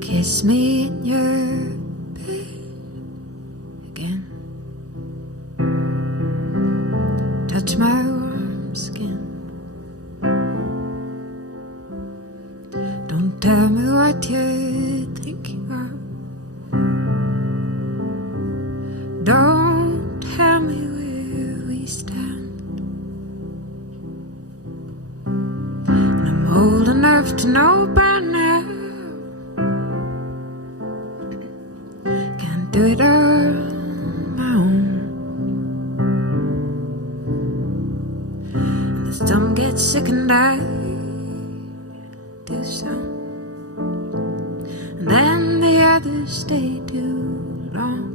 Kiss me in your bed again. Touch my warm skin. Don't tell me what you're thinking of. Don't tell me where we stand. And I'm old enough to know by now. Can't do it all on my own. And some get sick and I do some. And then the others stay too long.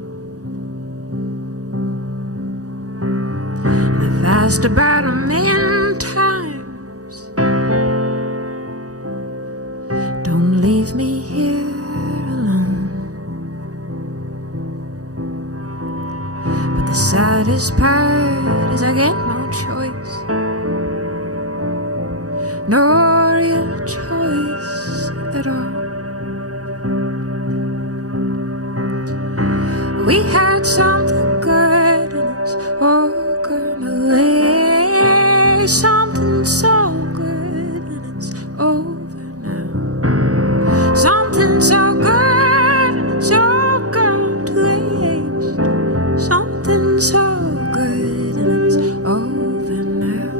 And I've asked about 1,000,000 times. Don't leave me here alone. But the saddest part is I get no choice. No real choice at all. We had something good and it's all gone away. Something so good and it's over now. Something so good and it's all gone to waste. Something so good and it's over now.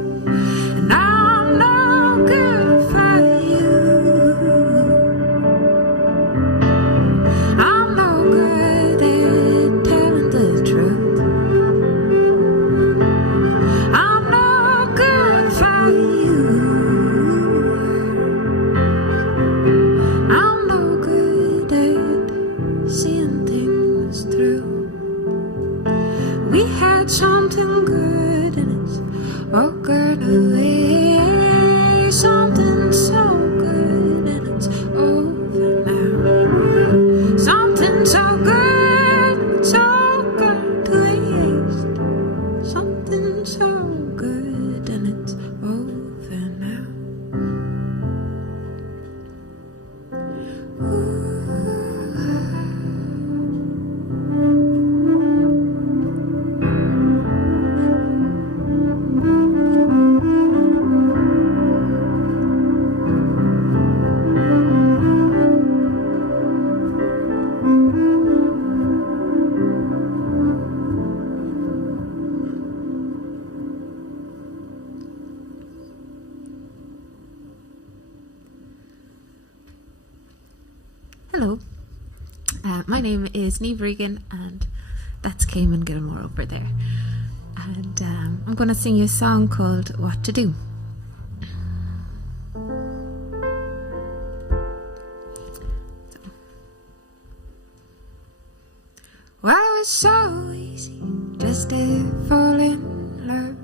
And I'm no good for you. I'm no good at telling the truth. I'm no good for you. I'm no good at seeing things through. We had something good and it's all gone away. Something so good and it's over now. Something so good and it's all gone to waste. Something so good and it's over now. Hello, my name is Niamh Regan and that's Caiman Gilmore over there. And I'm going to sing you a song called What to Do. Well, it was so easy just to fall in love,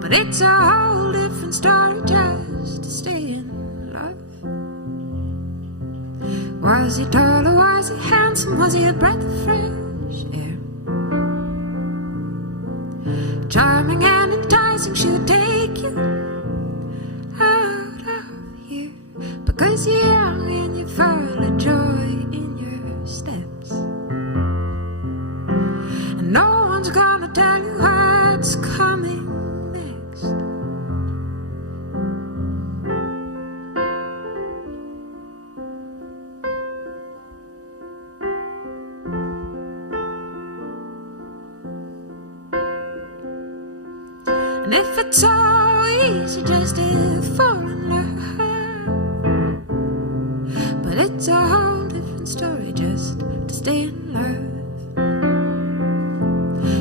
but it's a whole different story just to stay in love. Was he tall or was he handsome? Was he a breath of fresh air? Charming and enticing, she would take you out of here. Because you're young and you're full of joy in your steps, and no one's gonna tell you what's coming next. And if it's so easy just to fall in love, but it's a whole different story just to stay in love.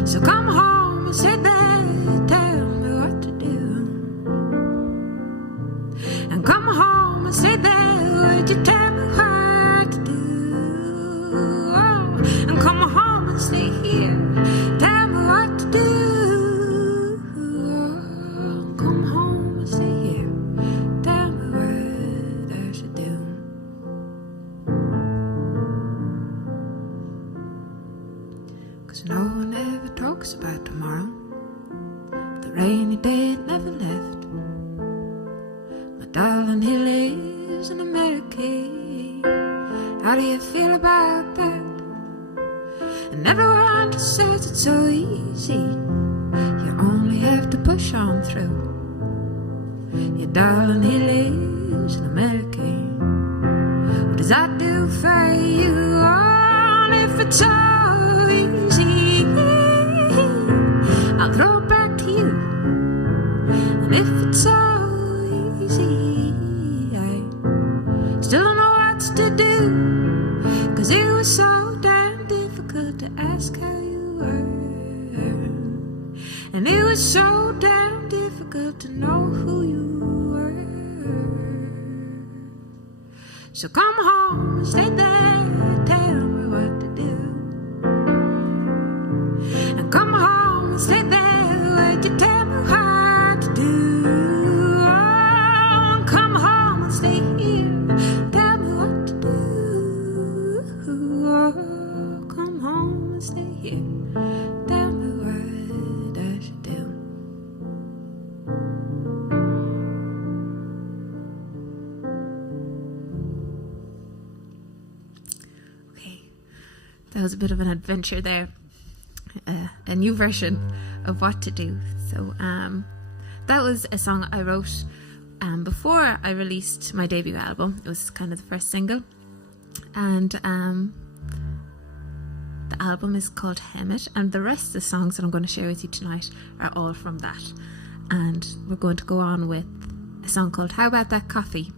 So come home and sit there, tell me what to do. And come home and sit there, would you tell me what to do? Oh, and come home and stay here, tell me what to do. Oh. rainy day it never left. My darling, he lives in America. How do you feel about that? And everyone just says it's so easy. You only have to push on through. Your darling, he lives in America. What does that do for you? Oh, if it's so easy, I'll throw it back to you. And if it's so easy, I still don't know what to do. 'Cause it was so damn difficult to ask how you were. And it was so damn difficult to know who you were. So come home and stay there, tell me what to do. And come home and stay there, would you tell me what to do? Oh, come home and stay here, tell me what to do. Oh, come home and stay here, tell me what I should do. That was a bit of an adventure there, a new version of what to do. So that was a song I wrote before I released my debut album. It was kind of the first single, and the album is called Hemet, and the rest of the songs that I'm going to share with you tonight are all from that. And we're going to go on with a song called How About That Coffee,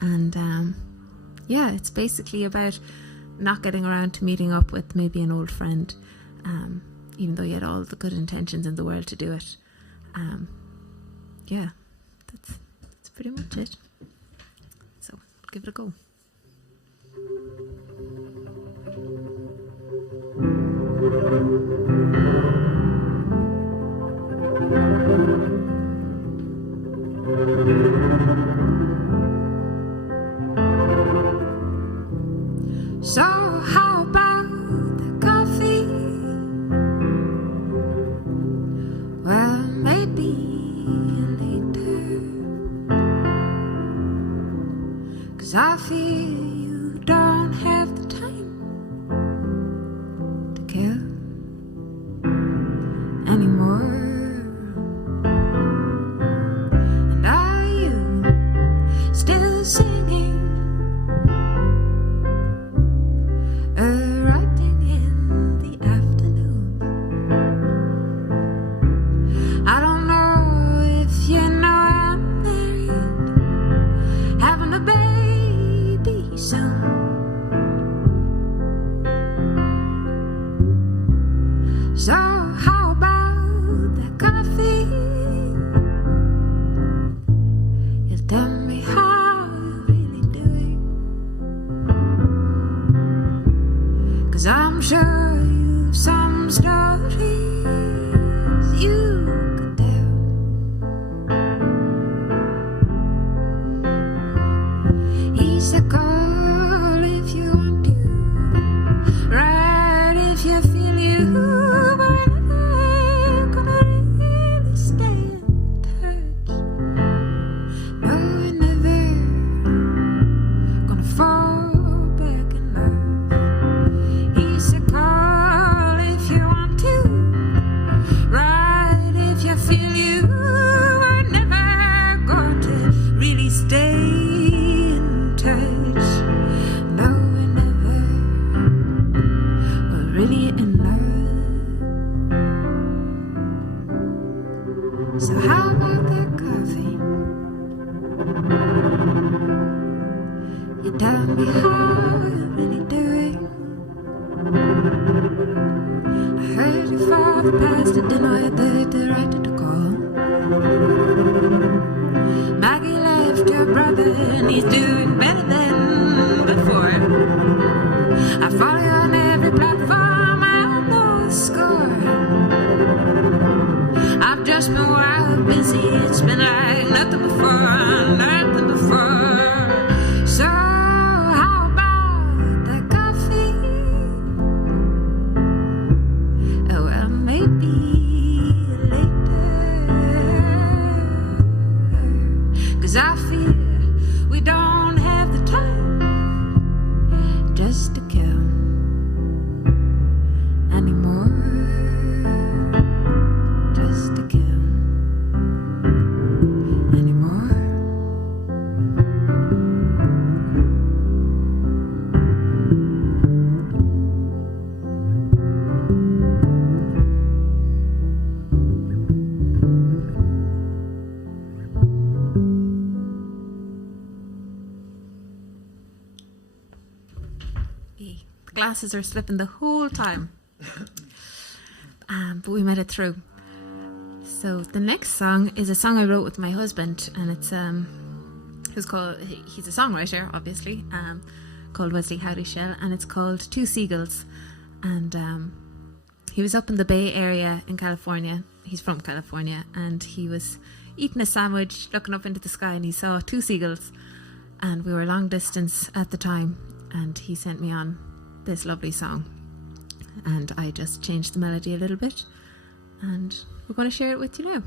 and yeah, it's basically about not getting around to meeting up with maybe an old friend, even though you had all the good intentions in the world to do it. Yeah, that's pretty much it. So give it a go. So how about the coffee? Well, maybe later, 'cause I fear you don't have the time to kill anymore. And are you still singing? Writing in the afternoon. I don't know if you know I'm married, having a baby soon. So how about that coffee? You tell me how you're really doing. 'Cause I'm sure you've some stories you could tell. He's a call if you want to, right if you feel you, but I'm gonna really stay in touch. No, we're never gonna fall back in love. He's a call if you want to, right if you feel you are never going to really stay in touch. No, we're never, we're really in love. So how about that coffee? You tell me how you're really doing. I heard your father passed it, didn't know you did the right to call. Maggie left your brother and he's doing better than before. I follow you on every platform, I know the score. I've just been wild busy, it's been like nothing before, nothing before. So how about that coffee? Oh, well, maybe later. glasses are slipping the whole time. But we made it through. So the next song is a song I wrote with my husband, and it's he's a songwriter, obviously, called Wesley Howdy Shell, and it's called Two Seagulls. And he was up in the Bay Area in California. He's from California, and he was eating a sandwich, looking up into the sky, and he saw two seagulls. And we were long distance at the time, and he sent me on this lovely song. And I just changed the melody a little bit, and we're going to share it with you now.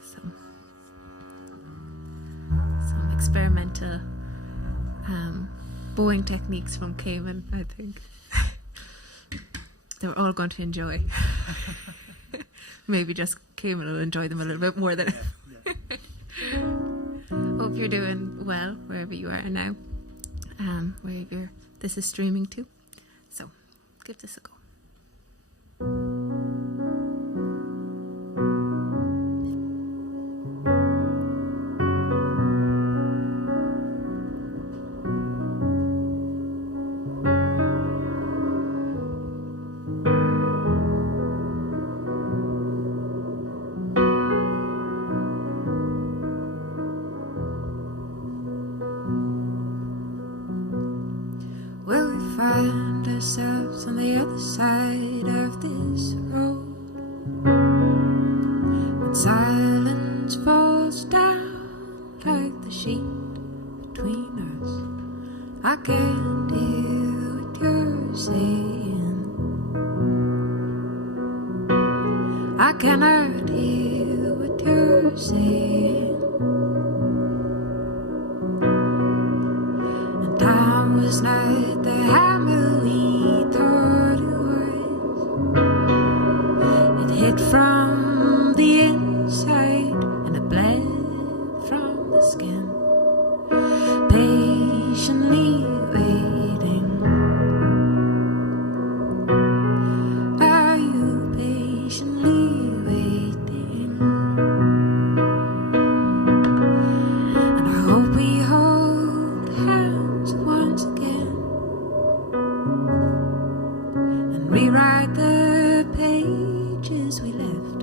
So, some experimental bowing techniques from Caiman, I think. They're all going to enjoy. Maybe just Caiman will enjoy them a little bit more than Hope you're doing well wherever you are now, wherever this is streaming to. So, give this a go. Find ourselves on the other side of this road, when silence falls down like the sheet between us. I can't hear what you're saying. I cannot hear what you're saying. And time was not the hammer we thought it was. It hit from the inside and it bled from the skin. Patiently waiting. Are you patiently waiting? And I hope we hold hands once again and rewrite the pages we left.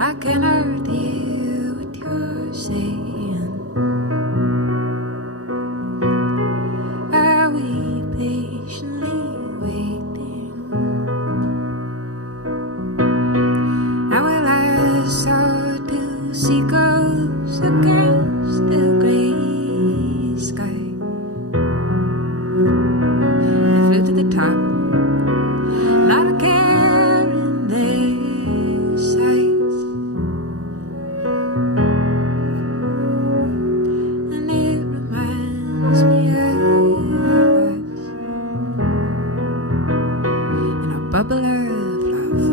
I cannot hear what you're saying. Are we patiently waiting? Now will I saw two seagulls against the grey sky. They flew to the top, not a care in their sights. And it reminds me of us in a bubble of love.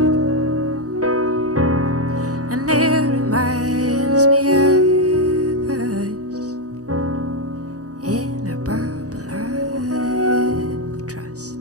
And it reminds me of us in a bubble of trust.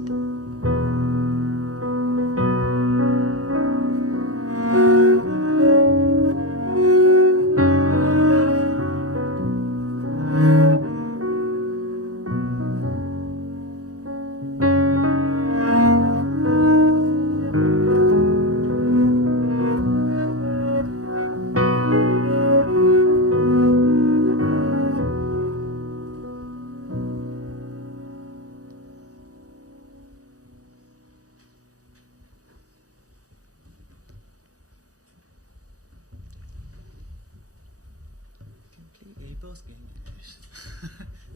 We both speak English.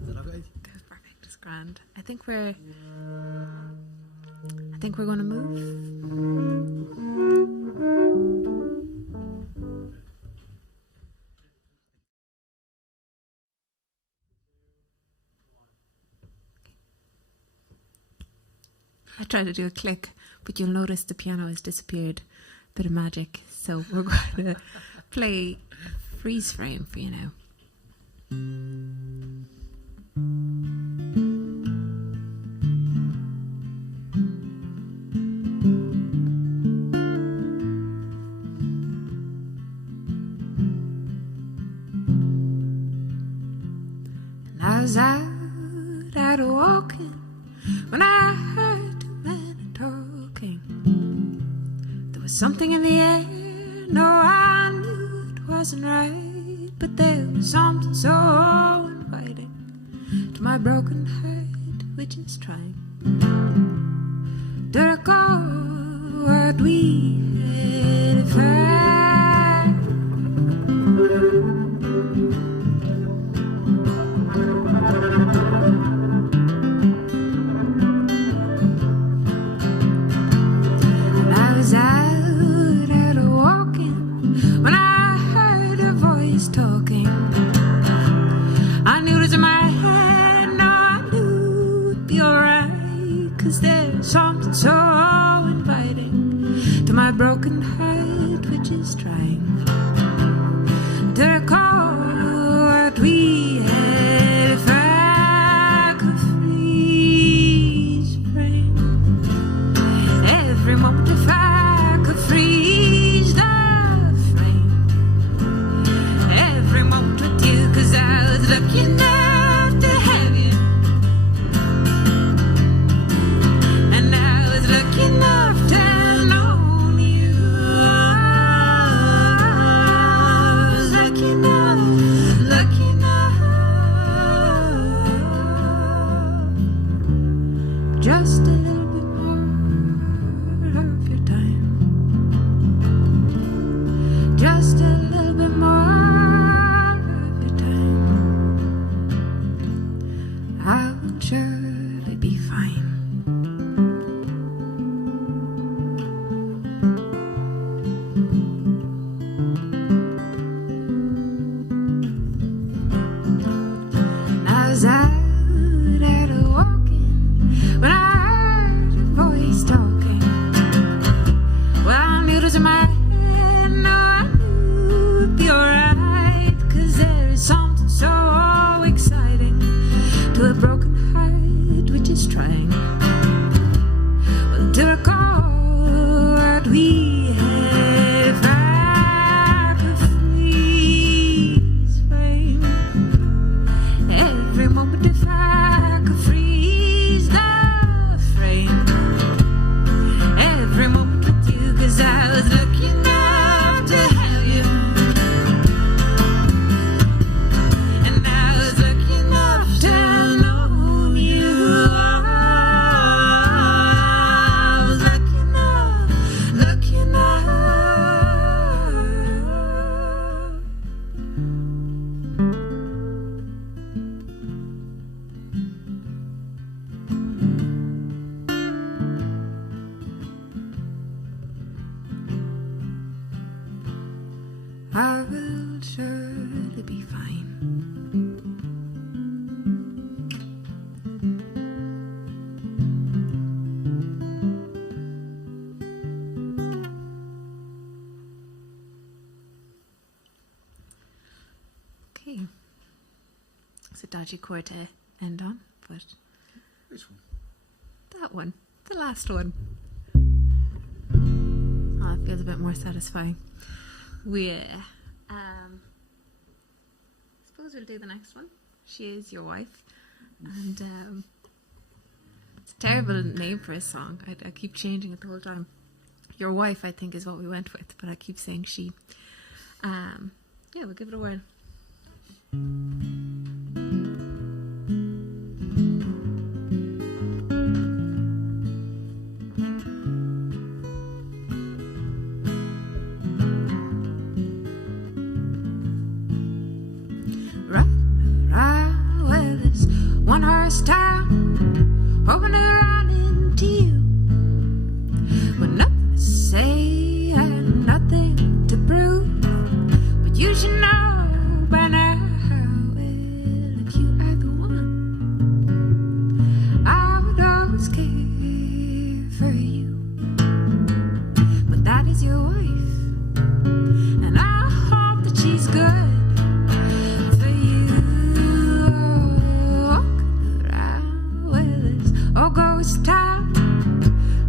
Is that okay? That's perfect. It's grand. I think we're going to move. I tried to do a click, but you'll notice the piano has disappeared. Bit of magic. So we're going to play freeze frame for you now. And as I out walking when I heard two men talking. There was something in the air, no, I knew it wasn't right, but there was something so inviting to my broken heart, which is trying to recall what we had felt. And I was out walking when I heard a voice talking. I knew it was in my head, no, I knew it'd be alright, 'cause there's something so inviting to my broken heart, which is trying to recall what we had. If I could freeze frame every moment, if I could freeze the frame every moment with you, 'cause I was lucky enough to have you, and I was lucky enough to know you. I was lucky enough, just a little bit more of your time, just a little bit more of your time. I will surely be fine. I was out walking when I heard a voice talking. Well, I knew it was in my head, no, I knew it'd be alright, 'cause there is something so exciting to a broken heart, which is trying, well, to recall what we had. If I could freeze frame every moment, if I could freeze the frame every moment with you, 'cause I was lucky enough to have you, and I was lucky enough to know you. I was lucky enough, lucky enough. I will surely be fine. Okay. It's a dodgy chord to end on, but Which one? that one, the last one. Oh, it feels a bit more satisfying. Yeah. Suppose we'll do the next one. She is your wife, and it's a terrible name for a song. I keep changing it the whole time. Your wife, I think, is what we went with, but I keep saying she. Yeah, we'll give it a whirl. Well, this one horse town, hoping to run into you, with nothing to say and nothing to prove. But you should know by now, well, if you are the one, I would always care for you. But that is your wife, and I hope that she's good. Oh, ghost town,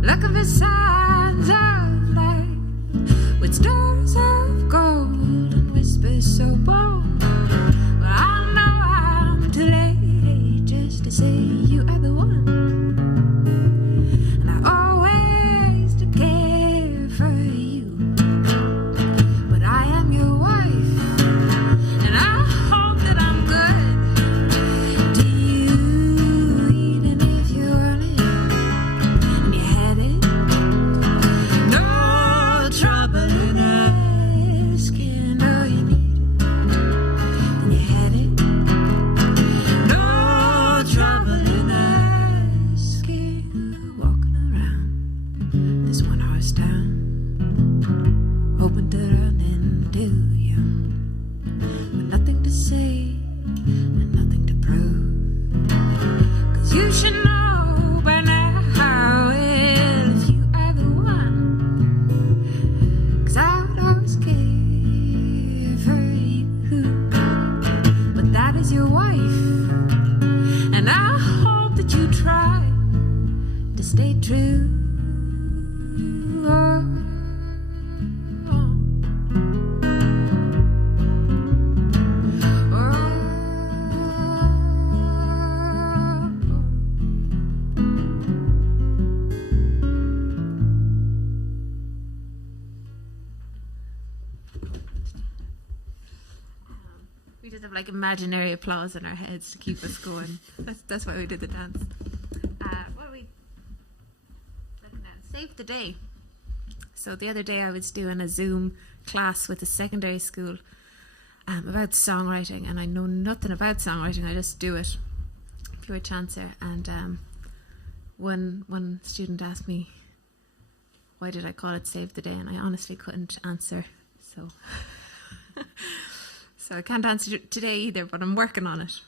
look of his signs of life, with stars of gold and whispers so bold. Well, I know I'm too late just to say you We just have like imaginary applause in our heads to keep us going. That's why we did the dance. What are we looking at? Save the day. So the other day I was doing a Zoom class with a secondary school about songwriting, and I know nothing about songwriting. I just do it. Pure chancer. And one student asked me, why did I call it Save the Day? And I honestly couldn't answer. So I can't answer today either, but I'm working on it.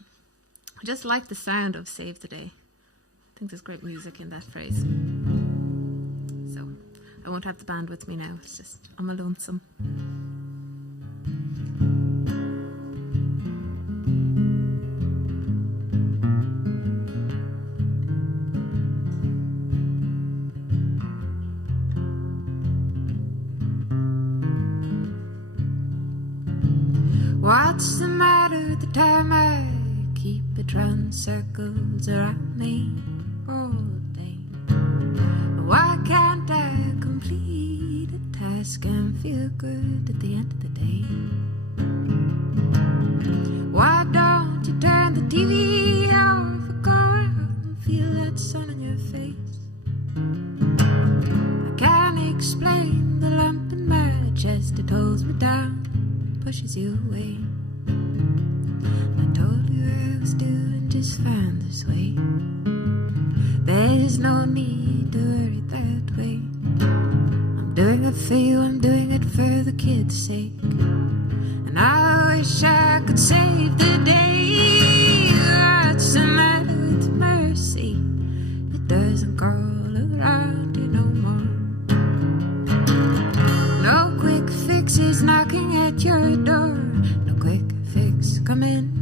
I just like the sound of Save the Day. I think there's great music in that phrase. So I won't have the band with me now. It's just, I'm a lonesome. What's the matter with the time I keep it run circles around me all day? Why can't I complete a task and feel good at the end of the day? Why don't you turn the TV off or go out and feel that sun on your face? I can't explain the lump in my chest, it holds me down, pushes you away. I told you I was doing just fine this way. There's no need to worry that way. I'm doing it for you, I'm doing it for the kids' sake. And I wish I could save the day. What's the matter with mercy? It doesn't crawl around you no more. No quick fixes knocking at your door. No quick fix coming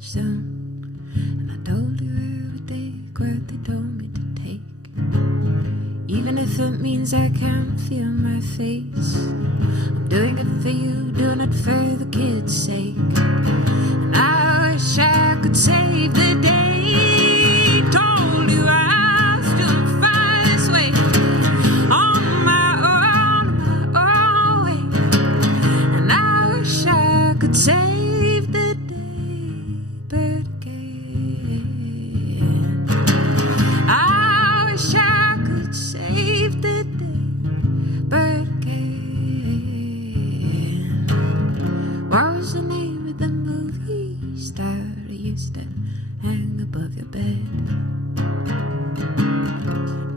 soon. And I told you I would take what they told me to take, even if it means I can't feel my face. I'm doing it for you, doing it for the kids' sake. And I wish I could save the day. Told you I was doing fine this way, on my own way. And I wish I could save the day, but again I wish I could save the day, but again. What was the name of the movie star who used to hang above your bed?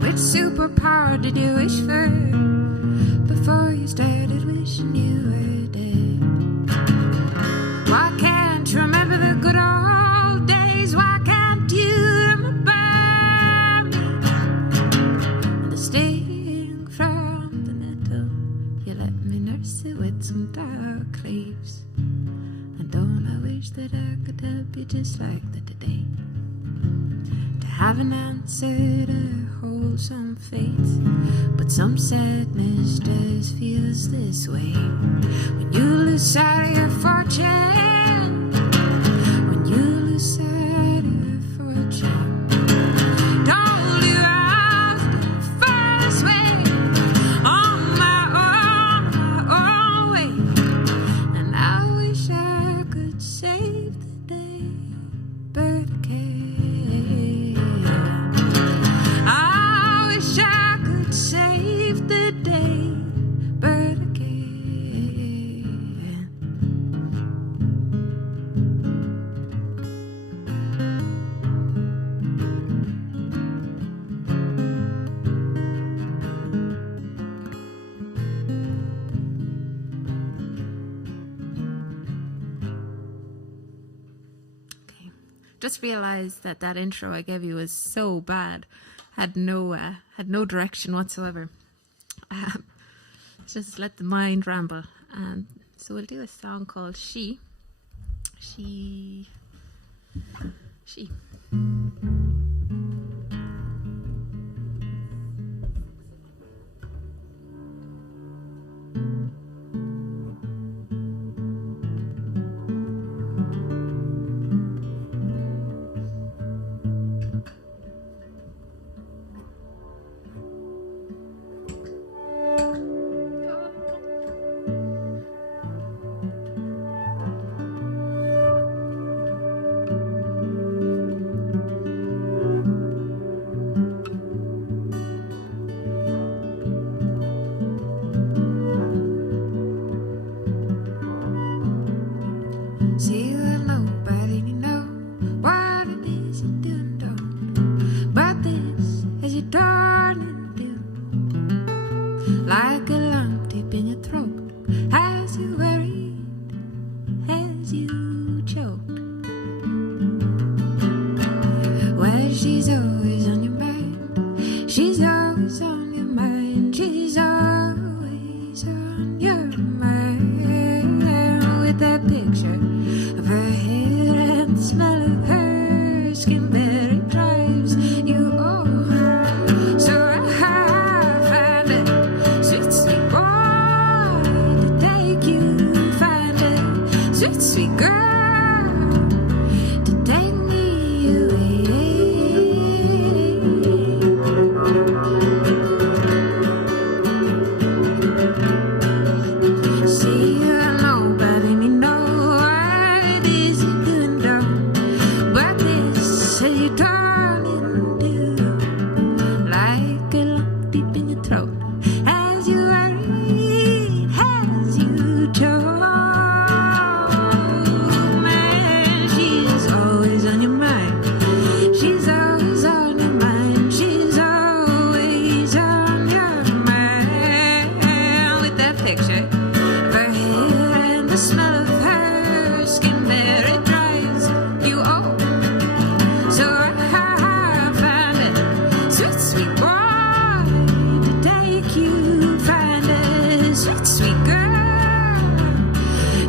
Which superpower did you wish for before you started wishing you were dead? Why can't you remember the good old days? Why can't you remember me? And the sting from the nettle, you let me nurse it with some dark leaves. And don't I wish that I could help you just like that today? To have an answer to wholesome faith, but some sadness just feels this way. When you lose sight of your fortune, when you lose sight of your fortune. Told you I was the first way, on my own way. And I wish I could save the day, but I can't. I wish I could save the day, but I can't. Okay. Just realised that intro I gave you was so bad. Had no direction whatsoever. Just let the mind ramble. So we'll do a song called She. You're mine with that picture of her hair and the smell of her skin berry drives you all. So I find it sweet, sweet boy to take you. Find it sweet, sweet girl to take me away. See, nobody me know what it is you're doing, though. But this you turn into like a lump deep in your throat as you worry, as you choke. Man, she's always on your mind. She's always on your mind. She's always on your mind with that picture of her hair and the smell of her skin there. It drives you old. So I find it sweet, sweet boy to take you. Find it sweet, sweet girl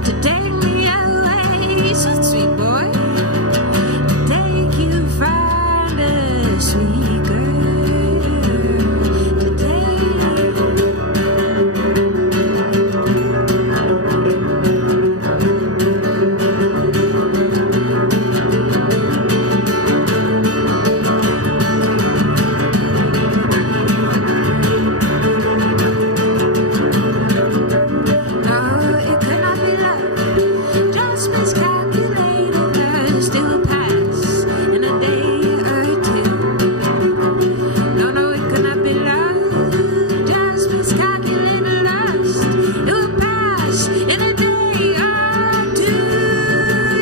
to take me away. Sweet, sweet boy to take you. Find a sweet girl to take. No, it could not be love. Just miscalculated us. Still pass in a day or two. No, it could not be love. Just miscalculated us. It will pass in a day or two.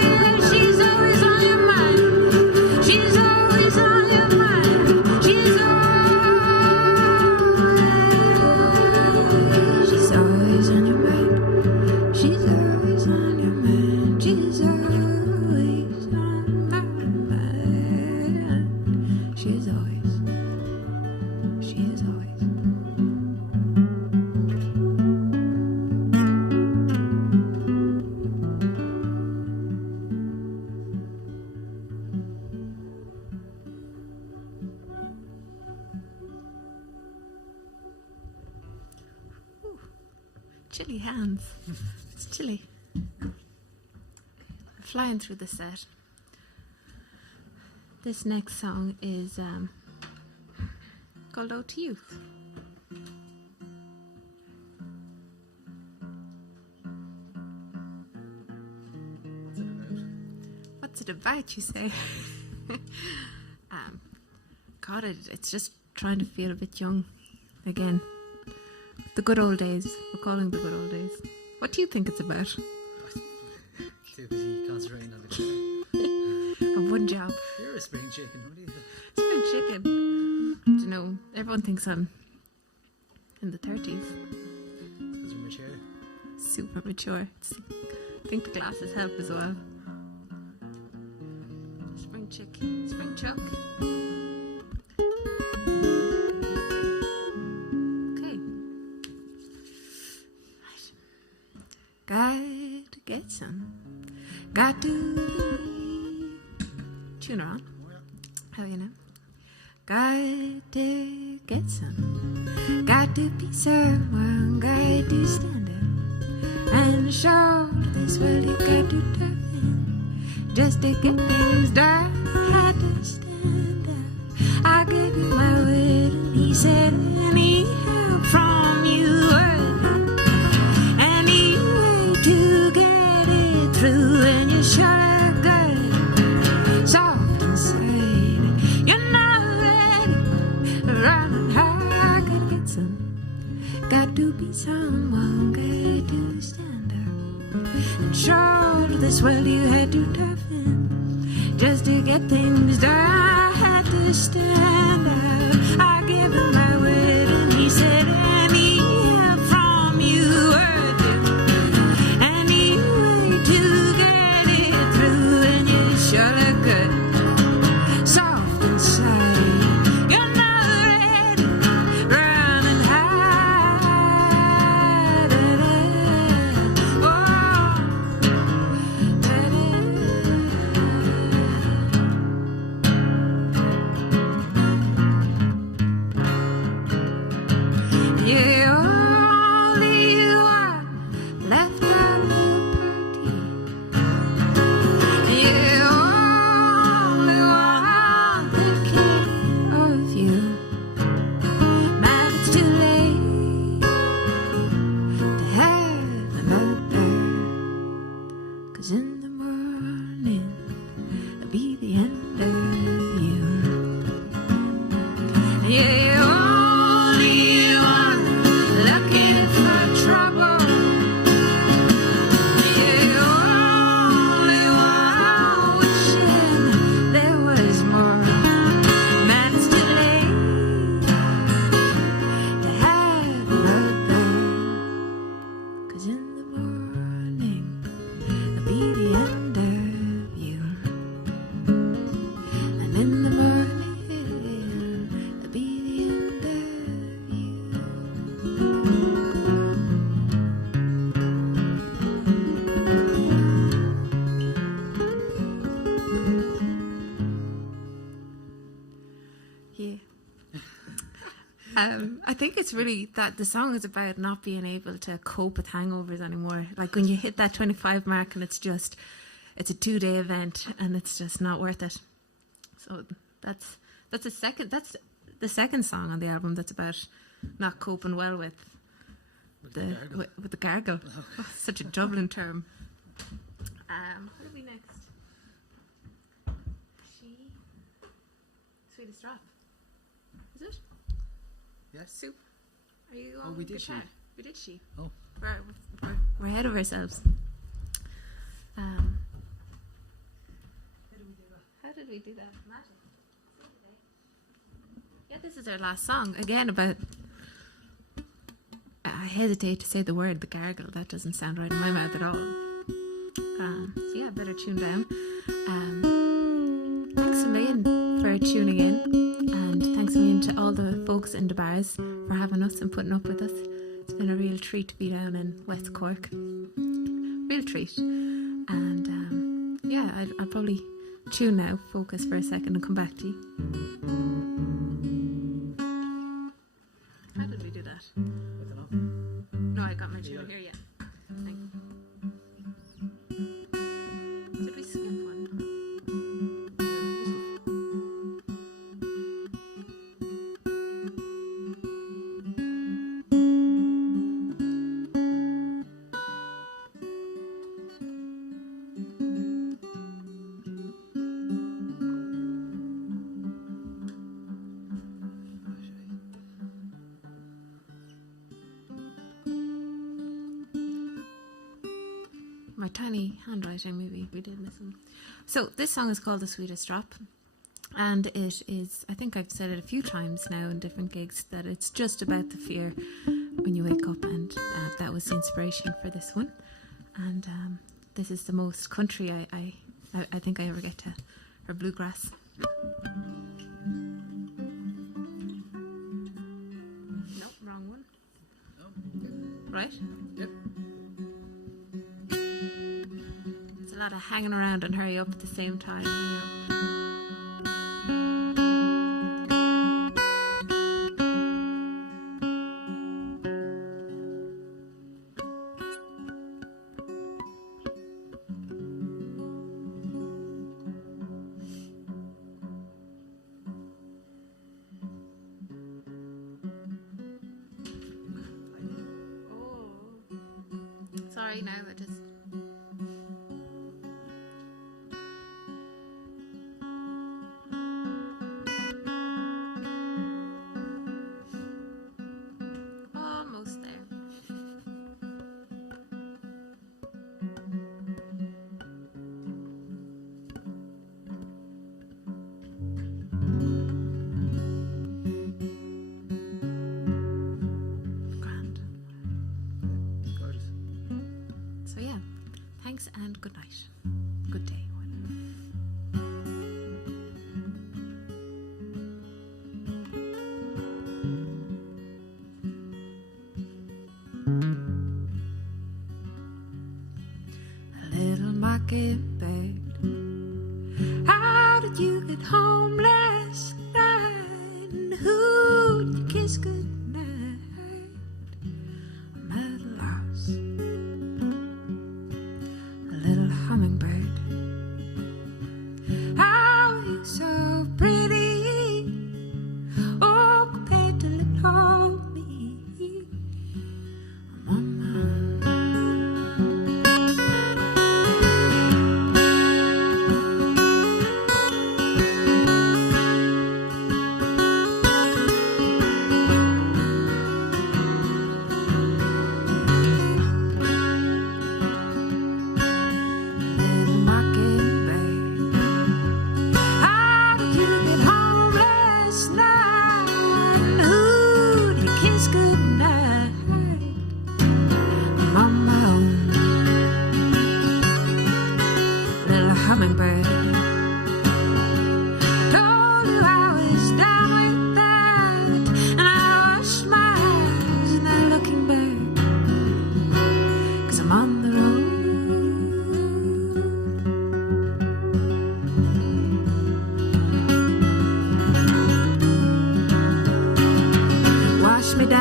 Yeah, she's always on your mind. She's always on your mind. She's always on your mind. She's always on your mind. She's always on my mind. She is always. She is always. Chilly hands. It's chilly. Flying through the set. This next song is called Ode to Youth. What's it about, you say? God, it's just trying to feel a bit young again. The good old days. We're calling the good old days. What do you think it's about? Too busy concentrating on the chair. And one job. You're a spring chicken, what do you think? Spring chicken. You know, everyone thinks I'm in the 30s. Because you're mature. Super mature. I think the glasses help as well. Spring chick. Spring chuck. Okay. Right. Got to get some. Got to tune her on. How you know? Got to get some. Got to be someone. Got to stand up and show this world you got to dive in. Just to get things done, had to stand up. I gave you my word, and he said any help from you would. Any way to get it through, and you sure are good. Soft inside, you're not ready. Running hard, gotta get some. Got to be someone, got to stand up and show this world you had to dive in. Just to get things done, I had to stand up. I gave him my word, and he said any help from you would do. Any way to get it through, and you sure look good. Soft inside, you're not ready. Running high, da, da, da. think it's really that the song is about not being able to cope with hangovers anymore. Like when you hit that 25 mark and it's a 2-day event and it's just not worth it. So that's the second song on the album that's about not coping well with the gargle. Oh, such a Dublin term. What are we next? Swedish Drop. Is it? Yes. Soup. Are you on we did guitar? She. We did She. Oh. We're ahead of ourselves. How did we do that? Magic. Yeah, this is our last song. Again, about... I hesitate to say the word, the gargle. That doesn't sound right in my mouth at all. So yeah, better tune down. Thanks a million for tuning in. And thanks a million to all the folks in DeBarras for having us and putting up with us. It's been a real treat to be down in West Cork. Real treat. And yeah, I'll probably tune now, focus for a second and come back to you. How did we do that? I don't know. No, I got my tune here yet. Thanks. Did we skip one? My tiny handwriting, maybe we did miss them. So this song is called The Swedish Drop, and it is, I think I've said it a few times now in different gigs, that it's just about the fear when you wake up, and that was the inspiration for this one. And this is the most country I think I ever get to, or bluegrass. Nope, wrong one. Oh. Right? Yep. It's a lot of hanging around and hurry up at the same time when you're... Sorry, now I just... Almost there. Grand. Gorgeous. So yeah, thanks and good night. Good day. A little mockingbird, how did you get home last night? And who did you kiss goodnight? I'm at a loss. A little hummingbird, how are you so pretty? Oh, compared to little me, I'm on my own. Little mockingbird, how did you get home last night? And who did you kiss goodnight? I'm on my own. Little hummingbird, I told you I was down with that, and I washed my eyes and they're looking back, 'cause I'm on the road. Wash me down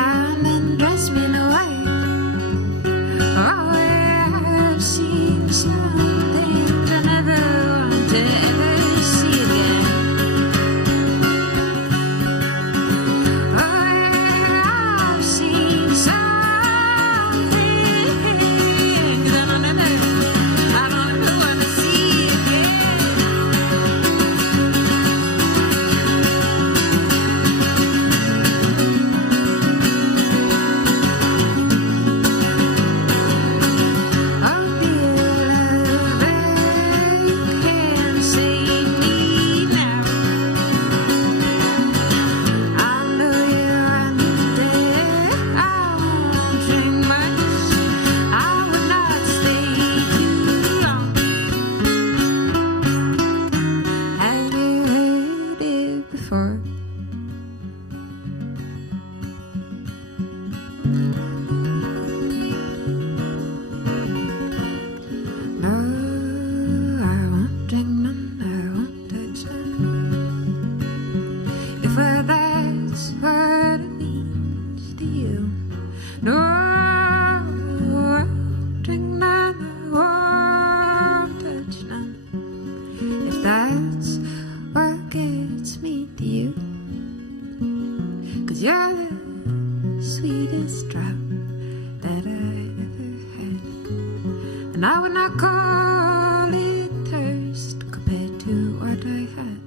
And I would not call it thirst compared to what I had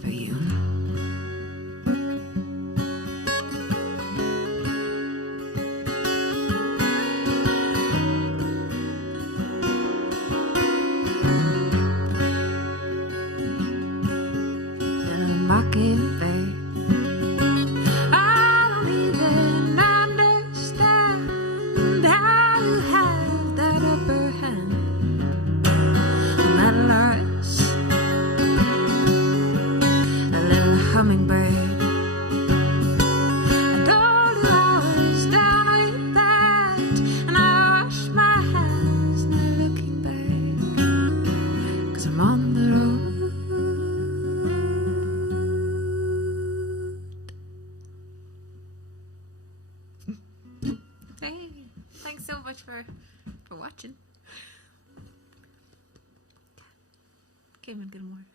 for you. In a mockingbird, I don't even understand how you have that upper hand. I'm at loss, a little hummingbird. And all the hours down with that, and I wash my hands, not looking back, 'cause I'm on the road. Hey, thanks so much for watching. Caiman Gilmore.